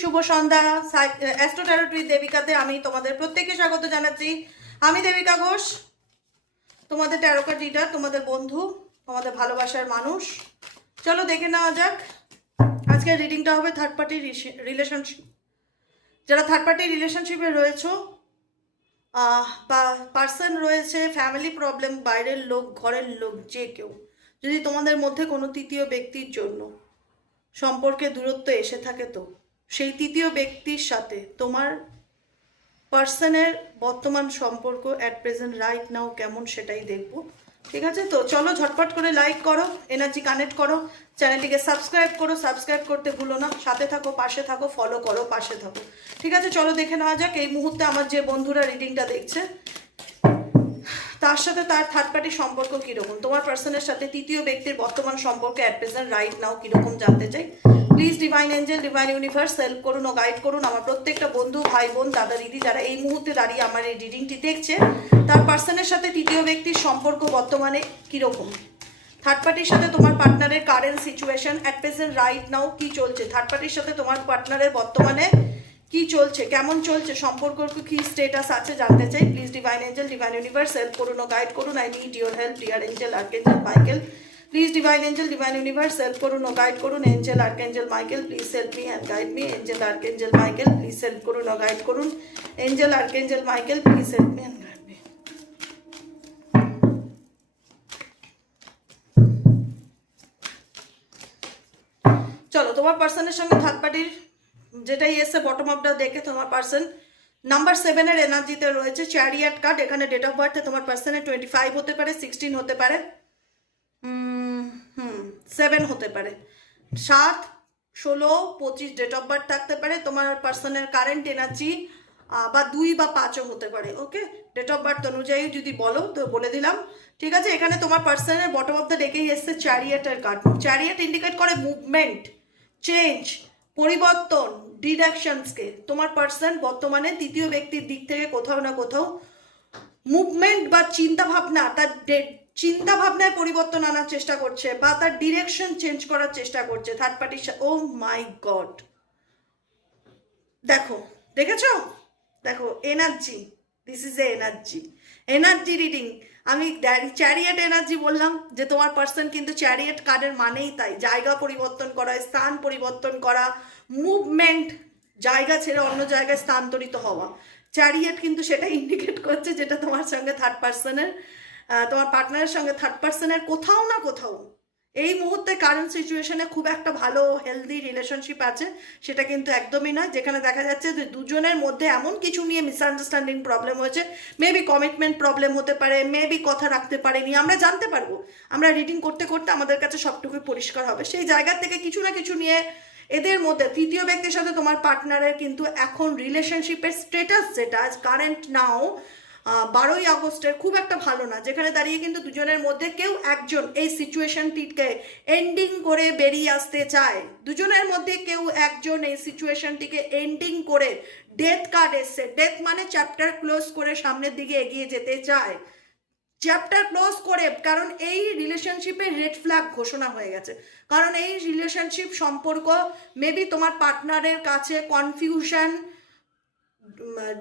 শুভ সন্ধ্যা। অ্যাস্ট্রোটারোটরি দেবিকাতে আমি তোমাদের প্রত্যেককে স্বাগত জানাচ্ছি। আমি দেবিকা ঘোষ, তোমাদের ট্যারোকা রিডার তোমাদের বন্ধু, তোমাদের ভালোবাসার মানুষ। চলো দেখে নেওয়া যাক। আজকের রিডিংটা হবে থার্ড পার্টি রিলেশনশিপ যারা থার্ড পার্টি রিলেশনশিপে রয়েছো বা পার্সন রয়েছে ফ্যামিলি প্রবলেম বাইরের লোক, ঘরের লোক, যে কেউ। যদি তোমাদের মধ্যে কোনো তৃতীয় ব্যক্তির জন্য সম্পর্কে দূরত্ব এসে থাকে তো। সেই তৃতীয় ব্যক্তির সাথে তোমার পার্সনের বর্তমান সম্পর্ক অ্যাট প্রেজেন্ট রাইট নাও কেমন সেটাই দেখব। ঠিক আছে? তো চলো ঝটপট করে লাইক করো এনার্জি কানেক্ট করো চ্যানেলটিকে সাবস্ক্রাইব করো সাবস্ক্রাইব করতে ভুলো না। সাথে থাকো, পাশে থাকো ফলো করো, পাশে থাকো। ঠিক আছে? চলো দেখে নেওয়া যাক। এই মুহূর্তে আমার যে বন্ধুরা রিডিংটা দেখছে, তার সাথে তার থার্ড পার্টি সম্পর্ক কীরকম? তোমার পার্সনের সাথে তৃতীয় ব্যক্তির বর্তমান সম্পর্কে অ্যাট প্রেজেন্ট রাইট নাও কীরকম জানতে চাই? Please divine angel divine universe help করুন ও গাইড করুন। আমার প্রত্যেকটা বন্ধু, ভাই, বোন, দাদা, দিদি যারা এই মুহূর্তে দাঁড়িয়ে আমার এই রিডিংটি দেখছে, তার পার্সনের সাথে তৃতীয় ব্যক্তির সম্পর্ক বর্তমানে কীরকম? থার্ড পার্টির সাথে তোমার পার্টনারের current situation at present right now কি চলছে? থার্ড পার্টির সাথে তোমার পার্টনারের বর্তমানে কি চলছে? কেমন চলছে? সম্পর্ক কি স্টেটাস আছে জানতে চাই। Please divine angel divine universe help করুন ও গাইড করুন। I need your help dear angel archangel Michael please divine angel divine universe help করুন ও গাইড করুন angel archangel Michael please help me and guide me angel archangel Michael please help করুন ও guide করুন. Angel archangel Michael please help me and guide me চলো, তোমার পার্সনের সঙ্গে থার্ড পার্টির যেটাই এসছে বটম আপটা দেখে তোমার পার্সন নাম্বার সেভেনের এনার্জিতে রয়েছে চ্যারিয়াট কার্ড এখানে ডেট অফ বার্থে তোমার পার্সনের টোয়েন্টি ফাইভ হতে পারে সিক্সটিন হতে পারে। হুম সেভেন হতে পারে। সাত, ষোলো, পঁচিশ ডেট অফ বার্থ থাকতে পারে। তোমার পার্সনের কারেন্ট এনার্জি বা দুই বা পাঁচও হতে পারে ওকে ডেট অফ বার্থ অনুযায়ী যদি বলো, তো বলে দিলাম। ঠিক আছে? এখানে তোমার পার্সনের বটম অফ দ্য ডেকেই এসছে চ্যারিয়েটের কার্ড চ্যারিয়েট ইন্ডিকেট করে মুভমেন্ট চেঞ্জ পরিবর্তন ডিডাকশনসকে তোমার পার্সন বর্তমানে তৃতীয় ব্যক্তির দিক থেকে কোথাও না কোথাও মুভমেন্ট বা চিন্তা ভাবনা তার চিন্তা ভাবনায় পরিবর্তন আনার চেষ্টা করছে বা তার ডিরেকশন চেঞ্জ করার চেষ্টা করছে থার্ড পার্টির ও মাই গড দেখো, দেখেছ? দেখো energy this is a energy energy reading আমি চ্যারিয়েট এনার্জি বললাম যে তোমার পার্সন কিন্তু চ্যারিয়েট কার্ডের মানেই তাই। জায়গা পরিবর্তন করা, স্থান পরিবর্তন করা মুভমেন্ট জায়গা ছেড়ে অন্য জায়গায় স্থানান্তরিত হওয়া। চ্যারিয়েট কিন্তু সেটা ইন্ডিকেট করছে যেটা তোমার সঙ্গে থার্ড পার্সনের তোমার পার্টনারের সঙ্গে থার্ড পার্সনের কোথাও না কোথাও এই মুহূর্তে কারেন্ট সিচুয়েশনে খুব একটা ভালো হেলদি রিলেশনশিপ আছে, সেটা কিন্তু একদমই নয়। যেখানে দেখা যাচ্ছে যে দুজনের মধ্যে এমন কিছু নিয়ে মিসআন্ডারস্ট্যান্ডিং প্রবলেম হয়েছে মেবি কমিটমেন্ট প্রবলেম হতে পারে মেবি কথা রাখতে পারেনি, আমরা জানতে পারব। আমরা রিডিং করতে করতে আমাদের কাছে সবটুকুই পরিষ্কার হবে। সেই জায়গা থেকে কিছু না কিছু নিয়ে এদের মধ্যে, তৃতীয় ব্যক্তির সাথে তোমার পার্টনারের কিন্তু এখন রিলেশনশিপের স্টেটাস যেটা আজ কারেন্ট নাও বারোই আগস্টের খুব একটা ভালো না, যেখানে দাঁড়িয়ে কিন্তু দুজনের মধ্যে কেউ একজন এই সিচুয়েশনটিকে এন্ডিং করে বেরিয়ে আসতে চায়। দুজনের মধ্যে কেউ একজন এই সিচুয়েশনটিকে এন্ডিং করে ডেথ কার্ড এসছে। ডেথ মানে চ্যাপ্টার ক্লোজ করে সামনের দিকে এগিয়ে যেতে চায়। চ্যাপ্টার ক্লোজ করে, কারণ এই রিলেশনশিপে রেড ফ্ল্যাগ ঘোষণা হয়ে গেছে। কারণ এই রিলেশনশিপ সম্পর্ক মেবি তোমার পার্টনারের কাছে কনফিউশন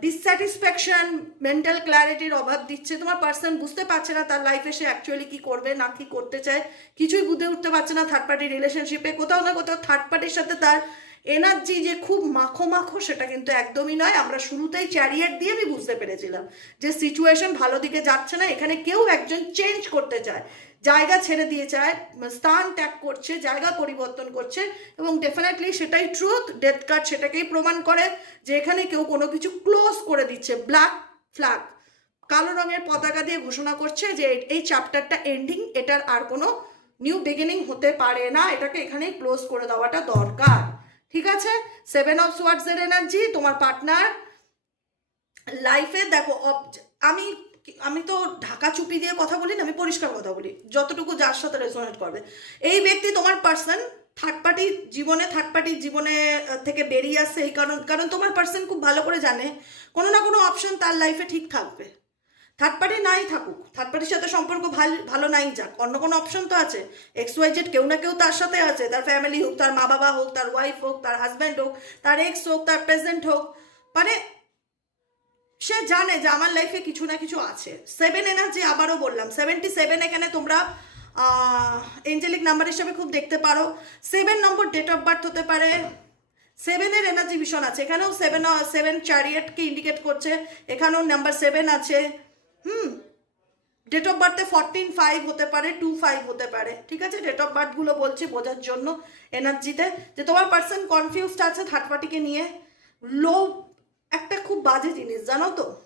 ডিসস্যাটিসফ্যাকশন মেন্টাল ক্ল্যারিটির অভাব দিচ্ছে। তোমার পার্সন বুঝতে পারছে না তার লাইফে সে অ্যাকচুয়ালি কী করবে, না কি করতে চায়। কিছুই বুঝে উঠতে পারছে না থার্ড পার্টি রিলেশনশিপে কোথাও না কোথাও থার্ড পার্টির সাথে তার এনার্জি যে খুব মাখো মাখো সেটা কিন্তু একদমই নয়। আমরা শুরুতেই চ্যারিয়ার দিয়ে আমি বুঝতে পেরেছিলাম যে সিচুয়েশন ভালো দিকে যাচ্ছে না। এখানে কেউ একজন চেঞ্জ করতে চায়। জায়গা ছেড়ে দিয়ে চায় স্থান ত্যাগ করছে, জায়গা পরিবর্তন করছে এবং ডেফিনেটলি সেটাই ট্রুথ ডেথ কার্ড সেটাকেই প্রমাণ করে যে এখানে কেউ কোনো কিছু ক্লোজ করে দিচ্ছে ব্ল্যাক ফ্ল্যাগ কালো রঙের পতাকা দিয়ে ঘোষণা করছে যে এই চ্যাপ্টারটা এন্ডিং এটার আর কোনো নিউ বিগিনিং হতে পারে না, এটাকে এখানেই ক্লোজ করে দেওয়াটা দরকার। ঠিক আছে? সেভেন অফ সোয়ার্ডসের এনার্জি তোমার পার্টনার লাইফে দেখো আমি আমি তো ঢাকা চুপি দিয়ে কথা বলি না, আমি পরিষ্কার কথা বলি। যতটুকু যার সাথে রেজোনেট করবে। এই ব্যক্তি তোমার পার্সন থার্ড পার্টি জীবনে থার্ড পার্টির জীবনে থেকে বেরিয়ে আসছে এই কারণ কারণ তোমার পার্সন খুব ভালো করে জানে, কোনো না কোনো অপশন তার লাইফে ঠিক থাকবে। থার্ড পার্টি নাই থাকুক থার্ড পার্টির সাথে সম্পর্ক ভালো ভালো নাই যাক, অন্য কোনো অপশন তো আছে। এক্স ওয়াই জেড কেউ না কেউ তার সাথে আছে, তার ফ্যামিলি হোক, তার মা বাবা হোক, তার ওয়াইফ হোক, তার হাজব্যান্ড হোক, তার এক্স হোক, তার প্রেজেন্ট হোক। মানে সে জানে যে আমার লাইফে কিছু না কিছু আছে। সেভেন এনার্জি আবারও বললাম সেভেন্টি সেভেন এখানে তোমরা এঞ্জেলিক নাম্বার হিসেবে খুব দেখতে পারো। Seven number date of birth হতে পারে। সেভেনের এনার্জি ভীষণ আছে। এখানেও সেভেন সেভেন চ্যারিয়েটকে ইন্ডিকেট করছে। এখানেও নাম্বার সেভেন আছে। হুম ডেট অফ বার্থে ফরটিন ফাইভ হতে পারে টু ফাইভ হতে পারে। ঠিক আছে? ডেট অফ বার্থগুলো বলছি বোঝার জন্য এনার্জিতে যে তোমার পার্সন কনফিউজড আছে থার্ড পার্টিকে নিয়ে। লো একটা খুব বাজে জিনিস, জানো তো?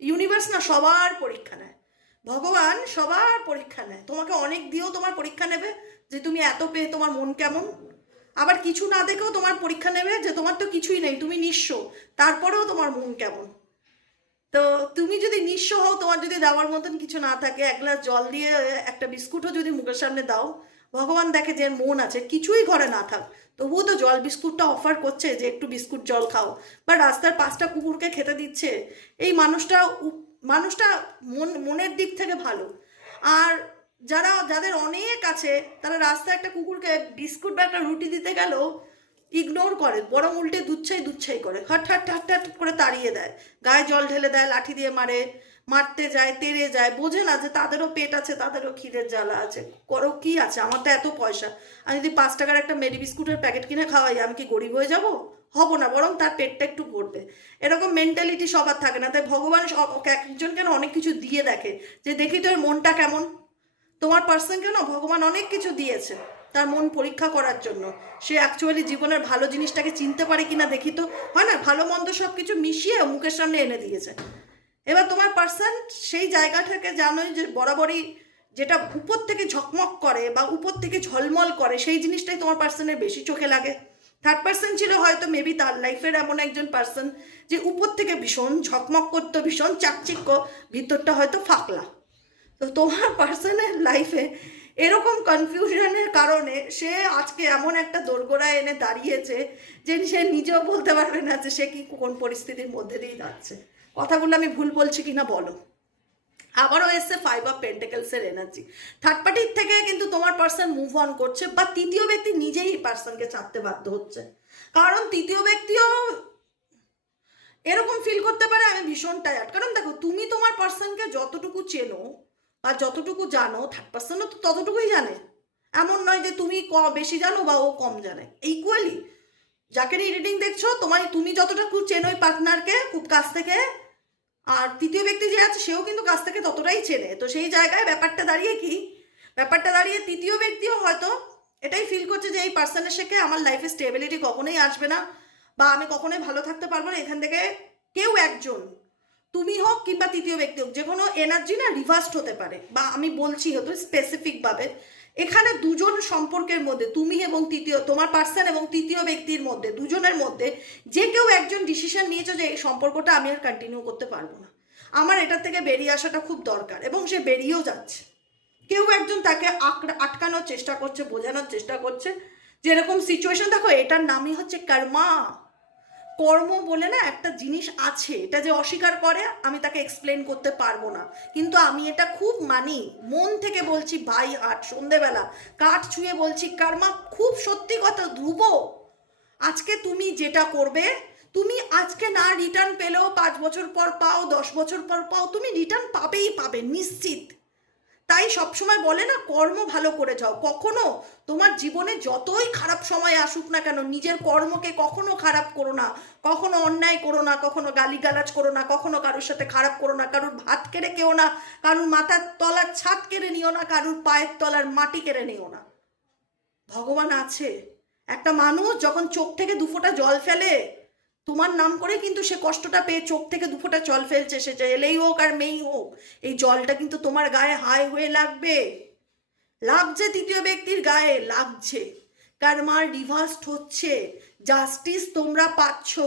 ইউনিভার্স না সবার পরীক্ষা নেয়। ভগবান সবার পরীক্ষা নেয়। তোমাকে অনেক দিয়েও তোমার পরীক্ষা নেবে যে তুমি এত পেয়ে তোমার মন কেমন। আবার কিছু না দেখেও তোমার পরীক্ষা নেবে যে তোমার তো কিছুই নেই, তুমি নিঃস্ব। তারপরেও তোমার মন কেমন। তো তুমি যদি নিঃস্ব হও, তোমার যদি দেওয়ার মতন কিছু না থাকে, এক গ্লাস জল দিয়ে একটা বিস্কুটও যদি মুখের সামনে দাও ভগবান দেখে যে মন আছে, কিছুই ঘরে না থাক। তবুও তো জল বিস্কুটটা অফার করছে যে একটু বিস্কুট জল খাও। বা রাস্তার পাঁচটা কুকুরকে খেতে দিচ্ছে। এই মানুষটা মানুষটা মন, মনের দিক থেকে ভালো। আর যারা, যাদের অনেক আছে, তারা রাস্তায় একটা কুকুরকে বিস্কুট বা একটা রুটি দিতে গেলেও ইগনোর করে। বরং উল্টে দুচ্ছাই দুচ্ছাই করে। হাট হাট হাট হাট করে তাড়িয়ে দেয়। গায়ে জল ঢেলে দেয়, লাঠি দিয়ে মারে। মারতে যায়, তেড়ে যায়, বোঝে না যে তাদেরও পেট আছে, তাদেরও খিদের জ্বালা আছে। করো কি আছে? আমার তো এত পয়সা। আমি যদি পাঁচ টাকার একটা মেরি বিস্কুটের প্যাকেট কিনে খাওয়াই, আমি কি গরিব হয়ে যাব? হব না, বরং তার পেটটা একটু ভরবে। এরকম মেন্টালিটি সবার থাকে না। তাই ভগবান সব- ওকে একজনকে না অনেক কিছু দিয়ে দেখে? যে দেখি তোর মনটা কেমন? তোমার পার্সনকে না ভগবান অনেক কিছু দিয়েছে তার মন পরীক্ষা করার জন্য। সে অ্যাকচুয়ালি জীবনের ভালো জিনিসটাকে চিনতে পারে কিনা দেখি তো। হয় না? ভালো মন্দ সব কিছু মিশিয়ে মুখের সামনে এনে দিয়েছে। এবার তোমার পার্সন সেই জায়গা থেকে জানোই যে বরাবরই যেটা উপর থেকে ঝকমক করে বা উপর থেকে ঝলমল করে, সেই জিনিসটাই তোমার পার্সনের বেশি চোখে লাগে। থার্ড পার্সন ছিল হয়তো মেবি তার লাইফের এমন একজন পার্সন যে উপর থেকে ভীষণ ঝকমক করতো, ভীষণ চাকচিক্য, ভিতরটা হয়তো ফাঁকলা। তো তোমার পার্সনের লাইফে এরকম কনফিউশনের কারণে সে আজকে এমন একটা দোরগোড়া এনে দাঁড়িয়েছে যে সে নিজেও বলতে পারবে না যে সে কি কোন পরিস্থিতির মধ্যে দিয়ে যাচ্ছে। কথাগুলো আমি ভুল বলছি কিনা বলো? আবারও এসছে ফাইভ অফ পেন্টেকেলসের এনার্জি থার্ড পার্টির থেকে কিন্তু তোমার পার্সন মুভ অন করছে, বা তৃতীয় ব্যক্তি নিজেই পার্সনকে ছাড়তে বাধ্য হচ্ছে। কারণ তৃতীয় ব্যক্তিও এরকম ফিল করতে পারে, আমি ভীষণ টায়ার্ড কারণ দেখো, তুমি তোমার পার্সনকে যতটুকু চেনো, বা যতটুকু জানো থার্ড পার্সনও তো ততটুকুই জানে। এমন নয় যে তুমি ক বেশি জানো বা ও কম জানে। ইকুয়ালি যাকে রিডিং দেখছ তোমার তুমি যতটুকু চেনো ওই পার্টনারকে খুব কাছ থেকে আর তৃতীয় ব্যক্তি যে আছে, সেও কিন্তু কাছ থেকে ততটাই চেনে। তো সেই জায়গায় ব্যাপারটা দাঁড়িয়ে কি? ব্যাপারটা দাঁড়িয়ে তৃতীয় ব্যক্তিও হয়তো এটাই ফিল করছে যে এই পার্সনের শেখে আমার লাইফে স্টেবিলিটি কখনোই আসবে না বা আমি কখনোই ভালো থাকতে পারব না। এখান থেকে কেউ একজন, তুমি হোক কিংবা তৃতীয় ব্যক্তি হোক, যে কোনো এনার্জি না রিভার্সড হতে পারে বা আমি বলছি হয়তো স্পেসিফিকভাবে এখানে দুজন সম্পর্কের মধ্যে, তুমি এবং তৃতীয়, তোমার পার্সন এবং তৃতীয় ব্যক্তির মধ্যে, দুজনের মধ্যে যে কেউ একজন ডিসিশন নিয়েছে যে এই সম্পর্কটা আমি আর কন্টিনিউ করতে পারব না। আমার এটার থেকে বেরিয়ে আসাটা খুব দরকার এবং সে বেরিয়েও যাচ্ছে। কেউ একজন তাকে আটকানোর চেষ্টা করছে, বোঝানোর চেষ্টা করছে। যেরকম সিচুয়েশন দেখো এটার নামই হচ্ছে কর্মা। কর্ম বলে না একটা জিনিস আছে, এটা যে অস্বীকার করে, আমি তাকে এক্সপ্লেন করতে পারব না। কিন্তু আমি এটা খুব মানি, মন থেকে বলছি, ভাই হাট সন্ধেবেলা কাঠ ছুঁয়ে বলছি, কর্মা, খুব সত্যি কথা, ধ্রুব, আজকে তুমি যেটা করবে, তুমি আজকে না রিটার্ন পেলেও পাঁচ বছর পর পাও, দশ বছর পর পাও, তুমি রিটার্ন পাবেই পাবে, নিশ্চিত। তাই সবসময় বলে না, কর্ম ভালো করে যাও। কখনো তোমার জীবনে যতই খারাপ সময় আসুক না কেন, নিজের কর্মকে কখনো খারাপ করো না। কখনো অন্যায় করো না, কখনো গালিগালাজ করো না, কখনো কারোর সাথে খারাপ করো না, কারোর ভাত কেড়ে কেও না, কারোর মাথার তলার ছাদ কেড়ে নিও না, কারোর পায়ের তলার মাটি কেড়ে নিও না। ভগবান আছে। একটা মানুষ যখন চোখ থেকে দুফোঁটা জল ফেলে তোমার নাম করে কিন্তু সে কষ্টটা পেয়ে চোখ থেকে দুফোটা জল ফেলছে, সে এলেই হোক আর মেয়েই হোক, এই জলটা কিন্তু তোমার গায়ে হাই হয়ে লাগবে। লাগছে তৃতীয় ব্যক্তির গায়ে, লাগছে। কারমার রিভার্সড হচ্ছে। জাস্টিস তোমরা পাচ্ছ।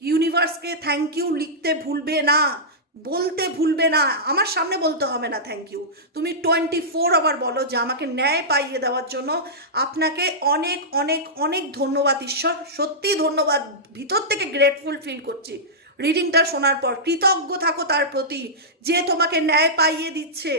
ইউনিভার্সকে থ্যাংক ইউ লিখতে ভুলবে না। বলতে ভুলবে না, আমার সামনে বলতে হবে না থ্যাংক ইউ তুমি টোয়েন্টি ফোর আবার বলো যে আমাকে ন্যায় পাইয়ে দেওয়ার জন্য আপনাকে অনেক অনেক অনেক ধন্যবাদ, ঈশ্বর। সত্যি ধন্যবাদ, ভিতর থেকে গ্রেটফুল ফিল করছি। রিডিংটা শোনার পর কৃতজ্ঞ থাকো তার প্রতি, যে তোমাকে ন্যায় পাইয়ে দিচ্ছে।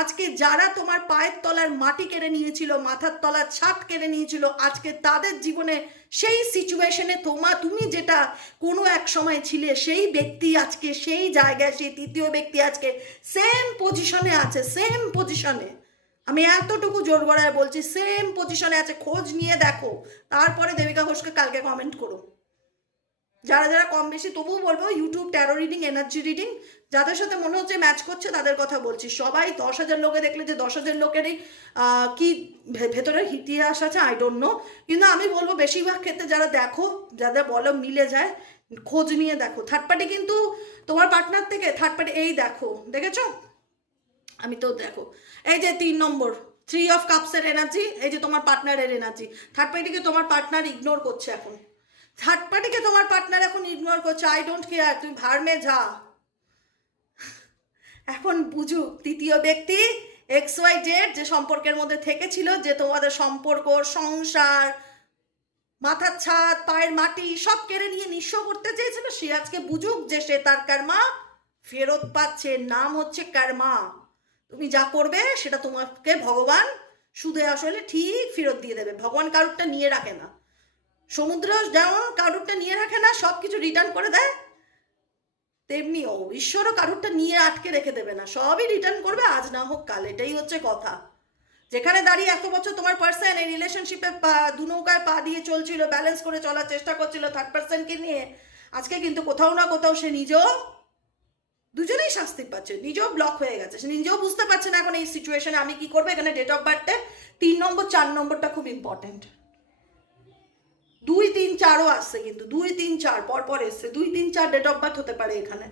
আজকে যারা তোমার পায়ের তলার মাটি কেড়ে নিয়েছিল, মাথার তলার ছাদ কেড়ে নিয়েছিল, আজকে তাদের জীবনে সেই সিচুয়েশনে তোমা, তুমি যেটা কোনো এক সময় ছিলে, সেই ব্যক্তি আজকে, সেই জায়গায়, সেই তৃতীয় ব্যক্তি আজকে সেম পজিশনে আছে সেম পজিশনে আমি এতটুকু জোর গড়ায় বলছি সেম পজিশনে আছে, খোঁজ নিয়ে দেখো। তারপরে দেবিকা ঘোষকে কালকে কমেন্ট করো। যারা যারা কম বেশি, তবুও বলব YouTube tarot reading energy reading যাদের সাথে মনে হচ্ছে ম্যাচ করছে, তাদের কথা বলছি। সবাই দশ হাজার লোকে দেখলে যে দশ হাজার লোকেরই কি ভেতরের ইতিহাস আছে আই ডোন্ট নো কিন্তু আমি বলব বেশিরভাগ ক্ষেত্রে যারা দেখো, যাদের বলো মিলে যায়, খোঁজ নিয়ে দেখো। থার্ড পার্টি কিন্তু তোমার পার্টনার থেকে থার্ড পার্টি এই দেখো, দেখেছ? আমি তো দেখো। এই যে তিন নম্বর থ্রি অফ কাপসের এনার্জি এই যে তোমার পার্টনারের এনার্জি থার্ড পার্টিকে তোমার পার্টনার ইগনোর করছে এখন। থার্ড পার্টিকে তোমার পার্টনার এখন ইগনোর করছে? আই ডোন্ট কেয়ার তুমি ভার্মে যা। এখন বুঝুক, তৃতীয় ব্যক্তি এক্স ওয়াই জেড যে সম্পর্কের মধ্যে থেকেছিল, যে তোমাদের সম্পর্ক, সংসার, মাথার ছাদ, পায়ের মাটি, সব কেড়ে নিয়ে নিঃস্ব করতে চেয়েছিল, সে আজকে বুঝুক যে সে তার কর্মা, ফেরত পাচ্ছে। নাম হচ্ছে কর্মা। তুমি যা করবে, সেটা তোমাকে ভগবান সুদে আসলে ঠিক ফেরত দিয়ে দেবে। ভগবান কারুরটা নিয়ে রাখে না। সমুদ্র যেমন কারুরটা নিয়ে রাখে না সব কিছু রিটার্ন করে দেয় তেমনিও ঈশ্বরও কারুরটা নিয়ে আটকে রেখে দেবে না, সবই রিটার্ন করবে, আজ না হোক কাল, এটাই হচ্ছে কথা। যেখানে দাঁড়িয়ে এত বছর তোমার পার্সন এই রিলেশনশিপে দু নৌকায় পা দিয়ে চলছিল ব্যালেন্স করে চলার চেষ্টা করছিল থার্ড পার্সনকে নিয়ে, আজকে কিন্তু কোথাও না কোথাও সে নিজেও দুজনেই শাস্তি পাচ্ছে, নিজেও ব্লক হয়ে গেছে, সে নিজেও বুঝতে পারছে না এখন এই সিচুয়েশনে আমি কি করব, এখানে ডেট অফ বার্থে তিন নম্বর, চার নম্বরটা খুব ইম্পর্টেন্ট দুই তিন চারও আসছে কিন্তু, দুই তিন চার, পরপর এসছে। দুই তিন চার ডেট অফ বার্থ হতে পারে এখানে।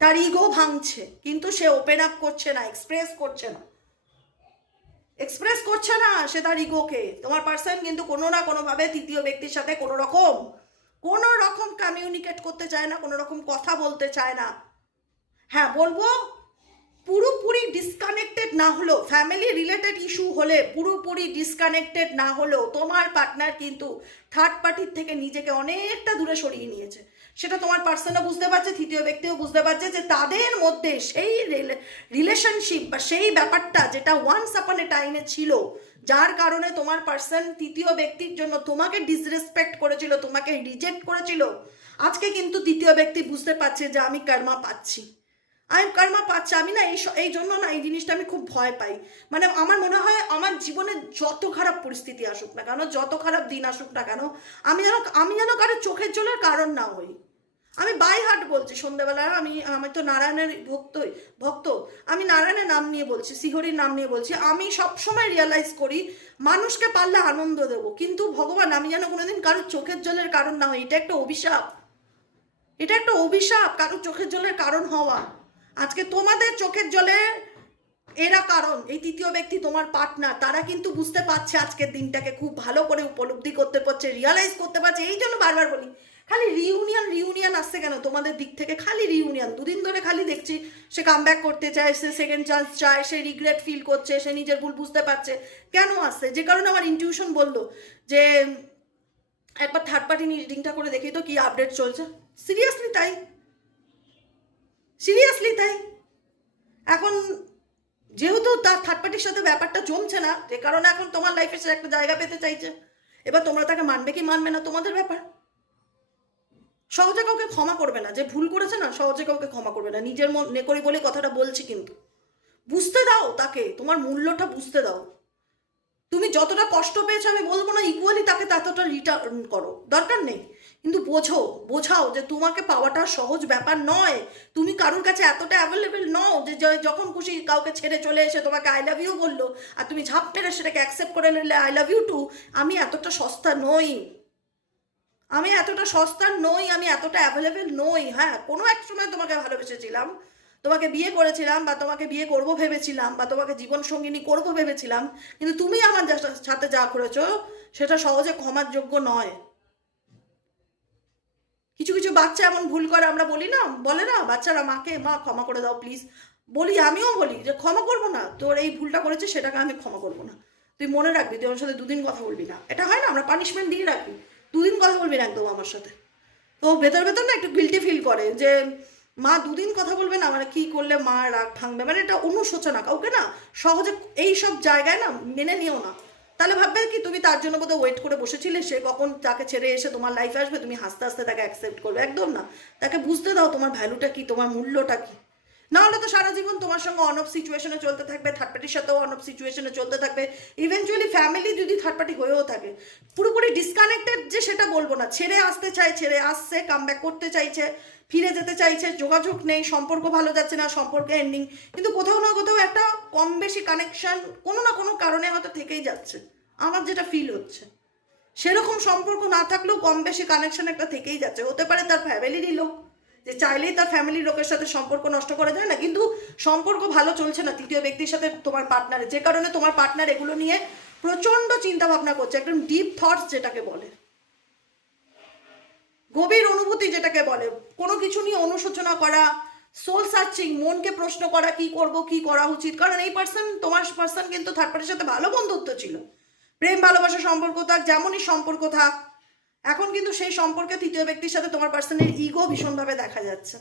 তার ইগো ভাঙছে, কিন্তু সে ওপেন আপ করছে না এক্সপ্রেস করছে না। এক্সপ্রেস করছে না, সে তার ইগোকে তোমার পার্সন কিন্তু কোনো না কোনোভাবে তৃতীয় ব্যক্তির সাথে কোনো রকম কোনো রকম কমিউনিকেট করতে চায় না, কোনো রকম কথা বলতে চায় না। হ্যাঁ বলব পুরোপুরি ডিসকানেক্টেড না হলেও ফ্যামিলি রিলেটেড ইস্যু হলে পুরোপুরি ডিসকানেক্টেড না হলেও তোমার পার্টনার কিন্তু থার্ড পার্টির থেকে নিজেকে অনেকটা দূরে সরিয়ে নিয়েছে। সেটা তোমার পার্সনও বুঝতে পারছে, তৃতীয় ব্যক্তিও বুঝতে পারছে যে তাদের মধ্যে সেই রিলেশনশিপ বা সেই ব্যাপারটা যেটা ওয়ান্স আপন এ টাইমে ছিল, যার কারণে তোমার পার্সন তৃতীয় ব্যক্তির জন্য তোমাকে ডিসরেসপেক্ট করেছিল, তোমাকে রিজেক্ট করেছিল, আজকে কিন্তু তৃতীয় ব্যক্তি বুঝতে পারছে যে আমি কর্মা পাচ্ছি। আমি কর্মা পাচ্ছি, আমি না এই এই জন্য না এই জিনিসটা আমি খুব ভয় পাই। মানে আমার মনে হয় আমার জীবনে যত খারাপ পরিস্থিতি আসুক না কেন, যত খারাপ দিন আসুক না কেন, আমি যেন আমি যেন কারও চোখের জলের কারণ না হই। আমি বাই হার্ট বলছি সন্ধ্যেবেলা আমি আমি তো নারায়ণের ভক্তই, ভক্ত। আমি নারায়ণের নাম নিয়ে বলছি শিহরির নাম নিয়ে বলছি। আমি সবসময় রিয়ালাইজ করি, মানুষকে পারলে আনন্দ দেব, কিন্তু ভগবান, আমি যেন কোনোদিন কারোর চোখের জলের কারণ না হই, এটা একটা অভিশাপ। এটা একটা অভিশাপ কারোর চোখের জলের কারণ হওয়া। আজকে তোমাদের চোখের জলে এরা কারণ, এই তৃতীয় ব্যক্তি তোমার পার্টনার তারা কিন্তু বুঝতে পারছে আজকের দিনটাকে খুব ভালো করে উপলব্ধি করতে পারছে রিয়ালাইজ করতে পারছে, এই জন্য বারবার বলি, খালি রিউনিয়ন রিউনিয়ন আসছে কেন তোমাদের দিক থেকে? খালি রিউনিয়ন দুদিন ধরে খালি দেখছি, সে কাম করতে চায়, সে সেকেন্ড চান্স চায়, সে রিগ্রেট ফিল করছে, সে নিজের ভুল বুঝতে পারছে, কেন আসছে? যে কারণে আমার ইনটিউশন বলল যে, একবার থার্ড পার্টি রিডিংটা করে দেখি তো কি আপডেট চলছে। সিরিয়াসলি তাই? সিরিয়াসলি তাই? এখন যেহেতু তার থার্ড পার্টির সাথে ব্যাপারটা জমছে না, যে কারণে এখন তোমার লাইফে সে একটা জায়গা পেতে চাইছে। এবার তোমরা তাকে মানবে কি মানবে না তোমাদের ব্যাপার? সহজে কাউকে ক্ষমা করবে না। যে ভুল করেছে না, সহজে কাউকে ক্ষমা করবে না। নিজের মনে করি বলে কথাটা বলছি কিন্তু। বুঝতে দাও তাকে, তোমার মূল্যটা বুঝতে দাও। তুমি যতটা কষ্ট পেয়েছ আমি বলব না ইকুয়ালি তাকে ততটা রিটার্ন করো। দরকার নেই। কিন্তু বোঝো, বোঝাও যে তোমাকে পাওয়াটা সহজ ব্যাপার নয়। তুমি কারোর কাছে এতটা অ্যাভেলেবেল নও যে যখন খুশি কাউকে ছেড়ে চলে এসে তোমাকে আই লাভ ইউ বলল আর তুমি ঝাঁপ মেরে সেটাকে অ্যাকসেপ্ট করে নিলে আই লাভ ইউ টু আমি এতটা সস্তা নই। আমি এতটা সস্তা নই, আমি এতটা অ্যাভেলেবেল নই। হ্যাঁ কোনো এক সময় তোমাকে ভালোবেসেছিলাম। তোমাকে বিয়ে করেছিলাম বা তোমাকে বিয়ে করব ভেবেছিলাম বা তোমাকে জীবন সঙ্গিনী করব ভেবেছিলাম। কিন্তু তুমি আমার সাথে যা করেছ, সেটা সহজে ক্ষমার যোগ্য নয়। কিছু কিছু বাচ্চা এমন ভুল করে আমরা বলি না, বলে না, বাচ্চারা মাকে, মা ক্ষমা করে দাও প্লিজ বলি, আমিও বলি যে ক্ষমা করব না, তোর এই ভুলটা করেছে, সেটাকে আমি ক্ষমা করব না। তুই মনে রাখবি, তুই আমার সাথে দুদিন কথা বলবি না। এটা হয় না, আমরা পানিশমেন্ট দিয়ে রাখি। দুদিন কথা বলবি না একদম আমার সাথে। তো ভেতর ভেতর না একটু গিল্টি ফিল করে যে, মা দুদিন কথা বলবে না মানে কি করলে মা রাগ ভাঙবে? মানে এটা অনুশোচনা, কাউকে না সহজে এই সব জায়গায় না মেনে নিও না। তাহলে ভাববে কি, তুমি তার জন্য বোধহয় ওয়েট করে বসেছিলে, সে কখন তাকে ছেড়ে এসে তোমার লাইফে আসবে, তুমি হাসতে হাসতে তাকে অ্যাকসেপ্ট করবে, একদম না। তাকে বুঝতে দাও তোমার ভ্যালুটা কি, তোমার মূল্যটা কি। না হলে তো সারা জীবন তোমার সঙ্গে অন অফ সিচুয়েশনে চলতে থাকবে থার্ড পার্টির সাথেও অন অফ সিচুয়েশনে চলতে থাকবে ইভেনচুয়ালি ফ্যামিলি যদি থার্ড পার্টি হয়েও থাকে, পুরোপুরি ডিসকানেক্টেড যে সেটা বলব না, ছেড়ে আসতে চায়, ছেড়ে আসছে কাম করতে চাইছে ফিরে যেতে চাইছে, যোগাযোগ নেই, সম্পর্ক ভালো যাচ্ছে না, সম্পর্কে এন্ডিং কিন্তু কোথাও না কোথাও একটা কম বেশি কানেকশন কোনো না কোনো কারণে হয়তো থেকেই যাচ্ছে। আমার যেটা ফিল হচ্ছে। সেরকম সম্পর্ক না থাকলেও কম বেশি কানেকশন একটা থেকেই যাচ্ছে। হতে পারে তার ফ্যামিলিরই লোক, যে চাইলেই তার ফ্যামিলির লোকের সাথে সম্পর্ক নষ্ট করা যায় না, কিন্তু সম্পর্ক ভালো চলছে না। তৃতীয় ব্যক্তির সাথে তোমার পার্টনারের যে কারণে তোমার পার্টনার এগুলো নিয়ে প্রচণ্ড চিন্তা ভাবনা করছে, একদম ডিপ থটস যেটাকে বলে। গভীর অনুভূতি যেটাকে বলে। কোনো কিছু নিয়ে অনুশোচনা করা সোল সার্চিং মনকে প্রশ্ন করা, কি করব, কি করা উচিত? কারণ এই পার্সন তোমার পার্সন কিন্তু থার্ড পার্টির সাথে ভালো বন্ধুত্ব ছিল। প্রেম, ভালোবাসা, সম্পর্ক থাক, যেমনই সম্পর্ক থাক, এখন কিন্তু সেই সম্পর্কে তৃতীয় ব্যক্তির সাথে তোমার পার্সনের ইগো ভীষণভাবে দেখা যাচ্ছে।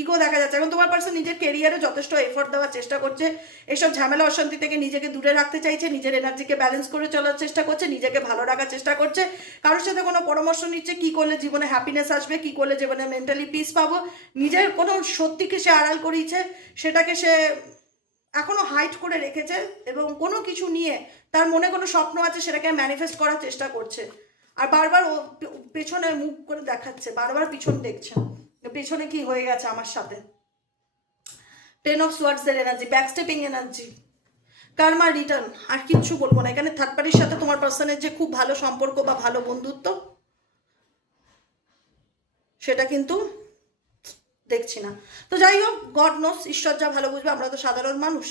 ইগো দেখা যাচ্ছে। এখন তোমার পার্সন নিজের কেরিয়ারে যথেষ্ট এফোর্ট দেওয়ার চেষ্টা করছে। এসব ঝামেলা, অশান্তি থেকে নিজেকে দূরে রাখতে চাইছে, নিজের এনার্জিকে ব্যালেন্স করে চলার চেষ্টা করছে, নিজেকে ভালো রাখার চেষ্টা করছে। কারোর সাথে কোনো পরামর্শ নিচ্ছে, কি করলে জীবনে হ্যাপিনেস আসবে, কি করলে জীবনে মেন্টালি পিস পাবো। নিজের কোনো সত্যিকে সে আড়াল করিয়েছে সেটাকে সে এখনও হাইট করে রেখেছে এবং কোনো কিছু নিয়ে তার মনে কোনো স্বপ্ন আছে, সেটাকে ম্যানিফেস্ট করার চেষ্টা করছে। আর বারবার ও পেছনে মুখ করে দেখাচ্ছে, বারবার পিছন দেখছে। পেছনে কি হয়ে গেছে আমার সাথে? Ten of সোয়ার্ডসের energy backstepping energy karma return আর কিচ্ছু বলব না। এখানে থার্ড পার্টির সাথে তোমার পার্সনের যে খুব ভালো সম্পর্ক বা ভালো বন্ধুত্ব, সেটা কিন্তু দেখছি না। তো যাই হোক গড নোস ঈশ্বর যা ভালো বুঝবে, আমরা তো সাধারণ মানুষ।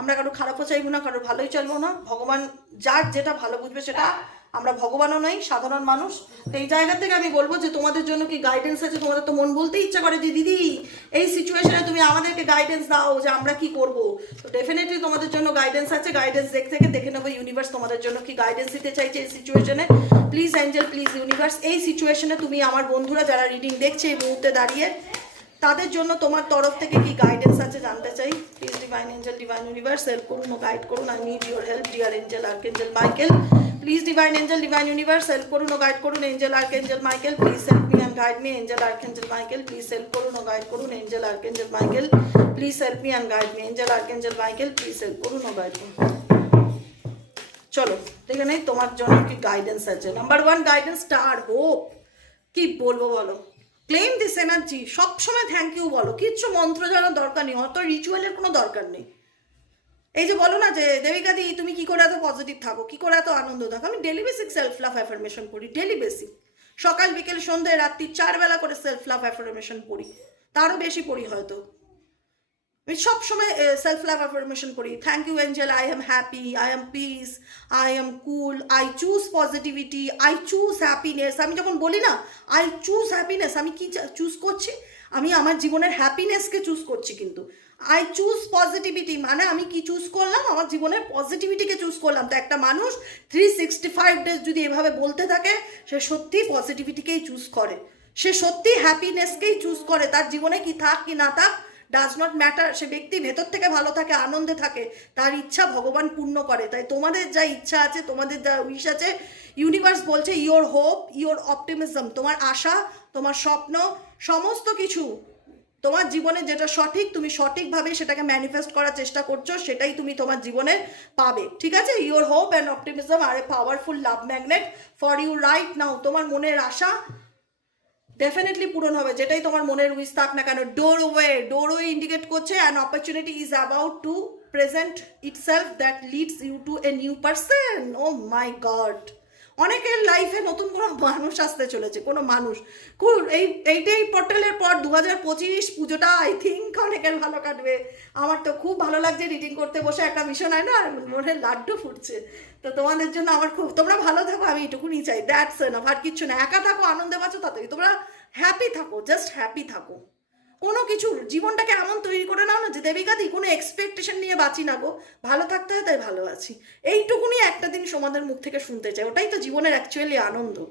আমরা কারও খারাপও চাইব না, কারও ভালোই চাইব না। ভগবান যার যেটা ভালো বুঝবে সেটা আমরা ভগবানও নই, সাধারণ মানুষ। তো এই জায়গা থেকে আমি বলব যে তোমাদের জন্য কি গাইডেন্স আছে? তোমাদের তো মন বলতে ইচ্ছা করে যে দিদি, এই সিচুয়েশনে তুমি আমাদেরকে গাইডেন্স দাও যে আমরা কি করব? তো ডেফিনেটলি তোমাদের জন্য গাইডেন্স আছে। গাইডেন্স দেখ থেকে দেখে নেব ইউনিভার্স তোমাদের জন্য কি গাইডেন্স দিতে চাইছে এই সিচুয়েশনে প্লিজ অ্যাঞ্জেল প্লিজ ইউনিভার্স এই সিচুয়েশনে তুমি আমার বন্ধুরা যারা রিডিং দেখছে এই মুহূর্তে দাঁড়িয়ে, তাদের জন্য তোমার তরফ থেকে কি গাইডেন্স আছে জানতে চাই? Please divine angel divine universe help করুন গাইড করুন। I need your help dear angel archangel Michael please divine angel divine universe help করুন ও গাইড করুন angel archangel Michael please help me and guide me angel archangel Michael please help করুন ও guide করুন angel archangel Michael please help me and guide me angel archangel Michael please help করুন ও guide me চলো, দেখে নেই তোমার জন্য কি গাইডেন্স আছে। Number one guidance star hope কি বলব বলো? ক্লেম দিস এনার্জি সবসময় থ্যাংক ইউ বলো। কিচ্ছু মন্ত্র জানার দরকার নেই অত রিচুয়ালের কোনো দরকার নেই। এই যে বলো না যে, দেবিকা দি, তুমি কি করে এত পজিটিভ থাকো? কি করে এত আনন্দ থাকো? আমি daily basic self love affirmation করি ডেলি বেসিক সকাল, বিকেল, সন্ধ্যে, রাত্রি, চার বেলা করে সেলফ লাভ অ্যাফার্মেশন পড়ি তারও বেশি পড়ি হয়তো। আমি সবসময় সেলফ লাভ অ্যাফার্মেশন করি। Thank you angel I am happy I am peace I am cool I choose positivity I choose happiness আমি যখন বলি না আই চুজ হ্যাপিনেস আমি কি চুজ করছি? আমি আমার জীবনের হ্যাপিনেসকে চুজ করছি কিন্তু। আই চুজ পজিটিভিটি মানে আমি কি চুজ করলাম? আমার জীবনের পজিটিভিটিকে চুজ করলাম। তো একটা মানুষ থ্রি সিক্সটি ফাইভ ডেজ যদি এভাবে বলতে থাকে, সে সত্যিই পজিটিভিটিকেই চুজ করে। সে সত্যি হ্যাপিনেসকেই চুজ করে। তার জীবনে কি থাক কি না থাক ডাজ নট ম্যাটার সে ব্যক্তি ভেতর থেকে ভালো থাকে, আনন্দে থাকে, তার ইচ্ছা ভগবান পূর্ণ করে। তাই তোমাদের যা ইচ্ছা আছে, তোমাদের যা উইশ আছে ইউনিভার্স বলছে ইওর হোপ ইওর অপটিমিজম তোমার আশা, তোমার স্বপ্ন, সমস্ত কিছু তোমার জীবনে যেটা সঠিক, তুমি সঠিকভাবে সেটাকে ম্যানিফেস্ট করার চেষ্টা করছ, সেটাই তুমি তোমার জীবনে পাবে। ঠিক আছে? Your hope and optimism are a powerful love magnet for you right now তোমার মনের আশা ডেফিনেটলি পূরণ হবে। যেটাই তোমার মনের উইস থাক না কেন doorway doorway indicate করছে and opportunity is about to present itself that leads you to a new person oh my god অনেকের লাইফে নতুন কোনো মানুষ আসতে চলেছে, কোনো মানুষ। খুব এই, এইটাই পোর্টালের পর দু হাজার পঁচিশ পুজোটা আই থিঙ্ক অনেকের ভালো কাটবে। আমার তো খুব ভালো লাগছে রিডিং করতে বসে, একটা ভীষণ হয় না, আর মনে লাড্ডু ফুটছে। তো তোমাদের জন্য আমার খুব, তোমরা ভালো থাকো, আমি এটুকুনি চাই দ্যাটস এনাফ আর কিচ্ছু না, একা থাকো, আনন্দে বাঁচো, তাতেই। তোমরা হ্যাপি থাকো জাস্ট হ্যাপি থাকো। কোনো কিছু জীবনটাকে এমন তৈরি করে নাও না যে দেবিকাদি কোনো এক্সপেকটেশন নিয়ে বাঁচি না গো। ভালো থাকতে হয়, তাই ভালো আছি। এইটুকুনি একটা দিন সমাদের মুখ থেকে শুনতে চাই। ওটাই তো জীবনের অ্যাকচুয়ালি আনন্দ।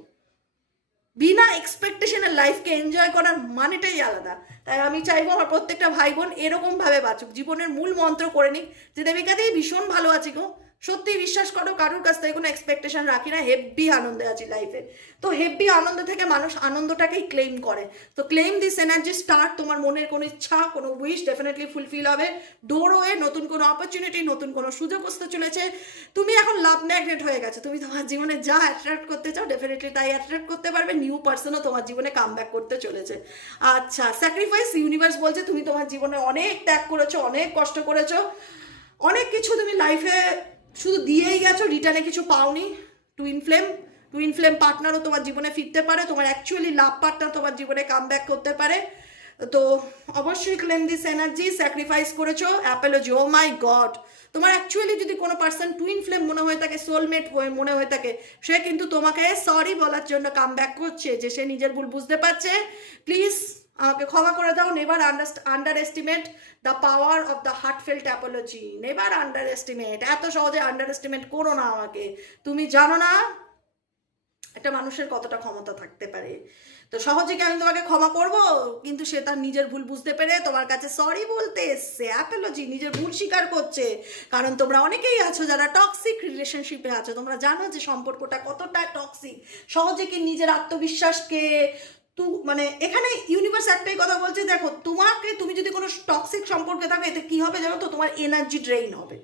বিনা এক্সপেকটেশনের লাইফকে এনজয় করার মানেটাই আলাদা। তাই আমি চাইব আমার প্রত্যেকটা ভাই বোন এরকমভাবে বাঁচুক। জীবনের মূল মন্ত্র করে নিক যে দেবিকাতেই ভীষণ ভালো আছি গো। সত্যি বিশ্বাস করো, কারোর কাছ থেকে কোনো এক্সপেকটেশন রাখি না হেভি আনন্দে আছি লাইফে তো হেভি আনন্দ থেকে মানুষ আনন্দটাকেই ক্লেম করে। তো ক্লেম দিস এনার্জি স্টার্ট তোমার মনের কোনো ইচ্ছা, কোনো উইশ ডেফিনেটলি ফুলফিল হবে। ডোর হয়ে নতুন কোনো অপরচুনিটি নতুন কোনো সুযোগ আসতে চলেছে। তুমি এখন লাভ ম্যাগনেট হয়ে গেছে। তুমি তোমার জীবনে যা অ্যাট্রাক্ট করতে চাও ডেফিনেটলি তাই অ্যাট্রাক্ট করতে পারবে। নিউ পার্সনও তোমার জীবনে কাম ব্যাক করতে চলেছে। আচ্ছা স্যাক্রিফাইস ইউনিভার্স বলছে, তুমি তোমার জীবনে অনেক ত্যাগ করেছ, অনেক কষ্ট করেছ। অনেক কিছু তুমি লাইফে শুধু দিয়েই গেছো, রিটার্নে কিছু পাওনি? টুইন ফ্লেম টুইন ফ্লেম পার্টনারও তোমার জীবনে ফিরতে পারে, তোমার অ্যাকচুয়ালি লাভ পার্টনার তোমার জীবনে কাম ব্যাক করতে পারে। তো অবশ্যই ক্লেম দিস এনার্জি স্যাক্রিফাইস করেছ অ্যাপেলোজি ও মাই গড তোমার অ্যাকচুয়ালি যদি কোনো পার্সন টুইন ফ্লেম মনে হয়ে থাকে সোলমেট হয়ে মনে হয়ে থাকে, সে কিন্তু তোমাকে সরি বলার জন্য কাম ব্যাক করছে যে সে নিজের ভুল বুঝতে পারছে। প্লিজ আমাকে ক্ষমা করে দাও never underestimate the power of the heartfelt apology never underestimate এত সহজে আন্ডার এস্টিমেট করো না আমাকে। তুমি জানো না একটা মানুষের কতটা ক্ষমতা থাকতে পারে। তো সহজে কি আমি তোমাকে ক্ষমা করব? কিন্তু সে তার নিজের ভুল বুঝতে পেরে তোমার কাছে সরি বলতে এসছে। অ্যাপোলজি নিজের ভুল স্বীকার করছে। কারণ তোমরা অনেকেই আছো যারা টক্সিক রিলেশনশিপে আছো। তোমরা জানো যে সম্পর্কটা কতটা টক্সিক সহজে কি নিজের আত্মবিশ্বাসকে তু মানে এখানে ইউনিভার্স একটাই কথা বলছে, দেখো তোমাকে তুমি যদি কোনো টক্সিক সম্পর্কে থাকো, এতে কি হবে জানো তো? তোমার এনার্জি ড্রেইন হবে।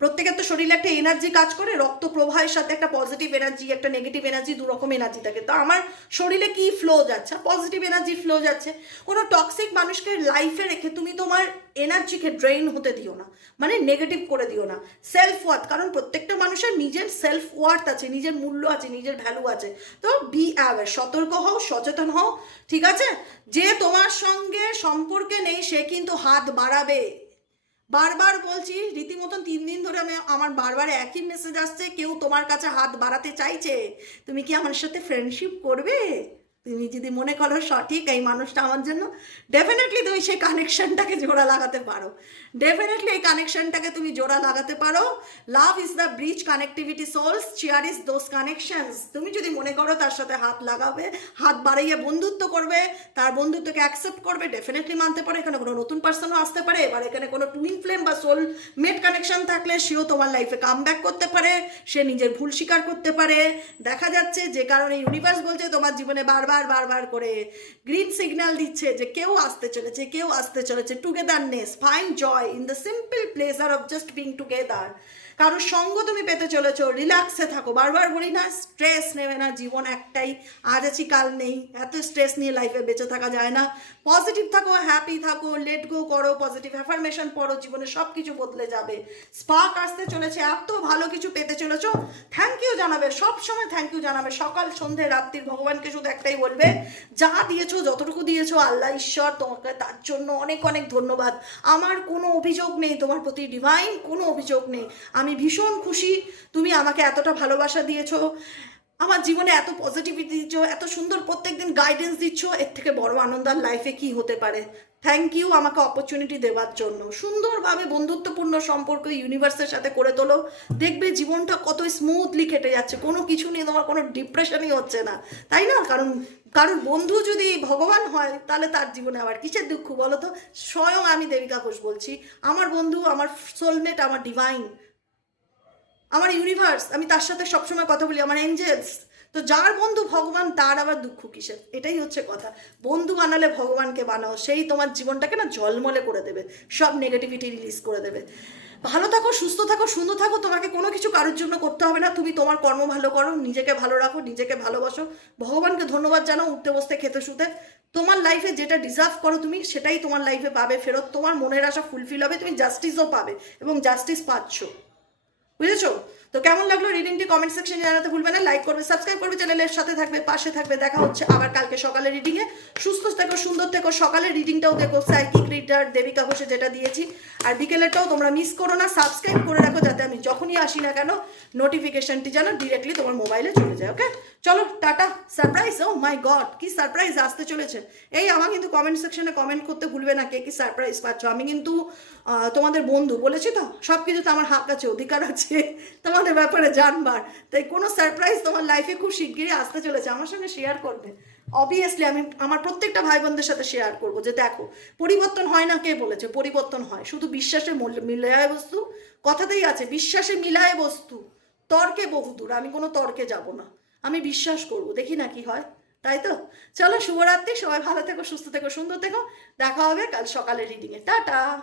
প্রত্যেকের তো শরীরে একটা এনার্জি কাজ করে, রক্ত প্রবাহের সাথে একটা পজিটিভ এনার্জি একটা নেগেটিভ এনার্জি দু রকম এনার্জি থাকে। তো আমার শরীরে কি ফ্লো যাচ্ছে? পজিটিভ এনার্জি ফ্লো যাচ্ছে। কোনো টক্সিক মানুষকে লাইফে রেখে তুমি তোমার এনার্জিকে ড্রেইন হতে দিও না। মানে নেগেটিভ করে দিও না। সেলফ ওয়ার্থ কারণ প্রত্যেকটা মানুষের নিজের সেলফ ওয়ার্থ আছে, নিজের মূল্য আছে, নিজের ভ্যালু আছে। তো বি অ্যাওয়ার সতর্ক হও, সচেতন হও, ঠিক আছে? যে তোমার সঙ্গে সম্পর্কে নেই, সে কিন্তু হাত বাড়াবে। বারবার বলছি, রীতিমতন তিন দিন ধরে আমি আমার বারবার একই মেসেজ আসছে, কেউ তোমার কাছে হাত বাড়াতে চাইছে, তুমি কি আমার সাথে ফ্রেন্ডশিপ করবে? তুমি যদি মনে করো সঠিক এই মানুষটা আমার জন্য ডেফিনেটলি তুমি সেই কানেকশনটাকে জোড়া লাগাতে পারো। ডেফিনেটলি এই কানেকশনটাকে তুমি জোড়া লাগাতে পারো। Love is the bridge connectivity souls chair is those connections তুমি যদি মনে করো তার সাথে হাত লাগাবে, হাত বাড়িয়ে বন্ধুত্ব করবে, তার বন্ধুত্বকে অ্যাকসেপ্ট করবে ডেফিনেটলি মানতে পারে। এখানে কোনো নতুন পার্সনও আসতে পারে, এবার এখানে কোনো টুইন ফ্লেম বা সোল মেট কানেকশন থাকলে সেও তোমার লাইফে কাম ব্যাক করতে পারে, সে নিজের ভুল স্বীকার করতে পারে। দেখা যাচ্ছে যে কারণে ইউনিভার্স বলছে তোমার জীবনে বারবার বারবার বারবার করে গ্রিন সিগন্যাল দিচ্ছে যে কেউ আসতে চলেছে, কেউ আসতে চলেছে togetherness find joy in the simple pleasure of just being together কারোর সঙ্গ তুমি পেতে চলেছো, রিল্যাক্সে থাকো। বারবার বলি না স্ট্রেস নেবে না, জীবন একটাই। আজ আছি, কাল নেই। এত স্ট্রেস নিয়ে লাইফে বেঁচে থাকা যায় না। পজিটিভ থাকো হ্যাপি থাকো লেট গো করো পজিটিভ অ্যাফার্মেশন পড়ো, জীবনে সব কিছু বদলে যাবে। স্পার্ক আসতে চলেছে, এত ভালো কিছু পেতে চলেছো। থ্যাংক ইউ জানাবে সব সময় থ্যাংক ইউ জানাবে। সকাল, সন্ধে, রাত্রির ভগবানকে শুধু একটাই বলবে, যা দিয়েছ, যতটুকু দিয়েছ, আল্লাহ, ঈশ্বর, তোমাকে তার জন্য অনেক অনেক ধন্যবাদ। আমার কোনো অভিযোগ নেই, তোমার প্রতি ডিভাইন কোনো অভিযোগ নেই। আমি ভীষণ খুশি। তুমি আমাকে এতটা ভালোবাসা দিয়েছ। আমার জীবনে এত পজিটিভিটি দিচ্ছ, এত সুন্দর প্রত্যেকদিন গাইডেন্স দিচ্ছ, এর থেকে বড় আনন্দ আর লাইফে কি হতে পারে? থ্যাংক ইউ আমাকে অপরচুনিটি দেওয়ার জন্য। সুন্দরভাবে বন্ধুত্বপূর্ণ সম্পর্ক ইউনিভার্সের সাথে করে তোলো। দেখবে জীবনটা কত স্মুথলি কেটে যাচ্ছে। কোনো কিছু নিয়ে তোমার কোনো ডিপ্রেশনই হচ্ছে না। তাই না? কারণ কারণ বন্ধু যদি ভগবান হয়, তাহলে তার জীবনে আবার কিসের দুঃখ বলো তো? স্বয়ং আমি দেবিকা ঘোষ বলছি। আমার বন্ধু, আমার সোলমেট আমার ডিভাইন আমার ইউনিভার্স আমি তার সাথে সবসময় কথা বলি, আমার এঞ্জেলস তো যার বন্ধু ভগবান, তার আবার দুঃখ কিসের? এটাই হচ্ছে কথা। বন্ধু বানালে ভগবানকে বানাও, সেই তোমার জীবনটাকে না জলমলে করে দেবে, সব নেগেটিভিটি রিলিজ করে দেবে। ভালো থাকো, সুস্থ থাকো, সুন্দর থাকো, তোমাকে কোনো কিছু কারোর জন্য করতে হবে না, তুমি তোমার কর্ম ভালো করো, নিজেকে ভালো রাখো, নিজেকে ভালোবাসো। ভগবানকে ধন্যবাদ জানাও, উঠতে বসতে খেতে শুতে। তোমার লাইফে যেটা ডিজার্ভ করো তুমি, সেটাই তোমার লাইফে পাবে ফেরত। তোমার মনের আশা ফুলফিল হবে, তুমি জাস্টিসও পাবে এবং জাস্টিস পাচ্ছ। বুঝেছ? তো কেমন লাগল রিডিংটি কমেন্ট সেকশনে জানাতে ভুলবে না লাইক করবে সাবস্ক্রাইব করবে চ্যানেলের সাথে থাকবে, পাশে থাকবে, দেখা হচ্ছে আবার কালকে সকালে রিডিংয়ে সুস্থ থেকো, সুন্দর থেকো সকালের রিডিংটাও দেখো সাইকিক রিডার দেবিকা ঘোষে যেটা দিয়েছি। আর বিকেলেরটাও তোমরা মিস করো না সাবস্ক্রাইব করে রাখো যাতে আমি যখনই আসি না কেন নোটিফিকেশনটি যেন ডিরেক্টলি তোমার মোবাইলে চলে যায় ওকে চলো, টাটা সারপ্রাইজ ও মাই গড কি সারপ্রাইজ আসতে চলেছে। এই আমার কিন্তু কমেন্ট সেকশনে কমেন্ট করতে ভুলবে না, কে কি সারপ্রাইজ পাচ্ছ? আমি কিন্তু তোমাদের বন্ধু বলেছি তো? সব কিছুতে আমার হাক আছে অধিকার আছে। তোমাদের ব্যাপারে জানবার। তাই কোনো সারপ্রাইজ তোমার লাইফে খুব শিগগিরই আসতে চলেছে। আমার সঙ্গে শেয়ার করবে। অবভিয়াসলি আমি আমার প্রত্যেকটা ভাই বোনদের সাথে শেয়ার করব যে দেখো, পরিবর্তন হয় না কে বলেছে? পরিবর্তন হয়। শুধু বিশ্বাসে মিলায় বস্তু। কথাতেই আছে, বিশ্বাসে মিলায় বস্তু। তর্কে বহুদূর আমি কোনো তর্কে যাব না। আমি বিশ্বাস করব। দেখি না কি হয়। তাই তো? চলো, শুভরাত্রি। সবাই ভালো থেকো, সুস্থ থেকো, সুন্দর থেকো। দেখা হবে কাল সকালে রিডিংয়ে টাটা!